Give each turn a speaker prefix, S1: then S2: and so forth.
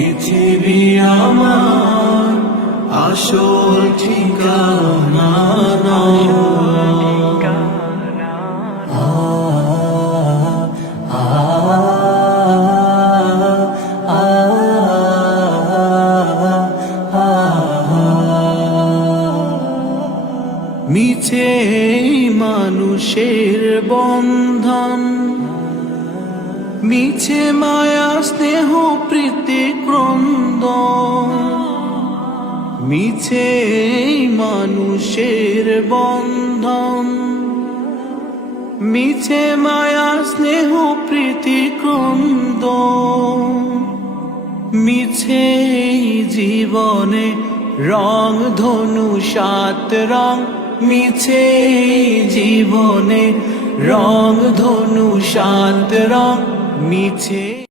S1: পৃথিবী আমার আসল ঠিকানা। মিছে মানুষের বন্ধন মিছে মায়া, স্নেহ, প্রীতি, ক্রন্দ। মিছে মানুষের বন্ধন। মিছে মায়া, স্নেহ, প্রীতি, ক্রন্দ। মিছে জীবনে রং, ধনু, সাত রং। মিছে জীবনে রং, ধনু, সাত রং। নিচে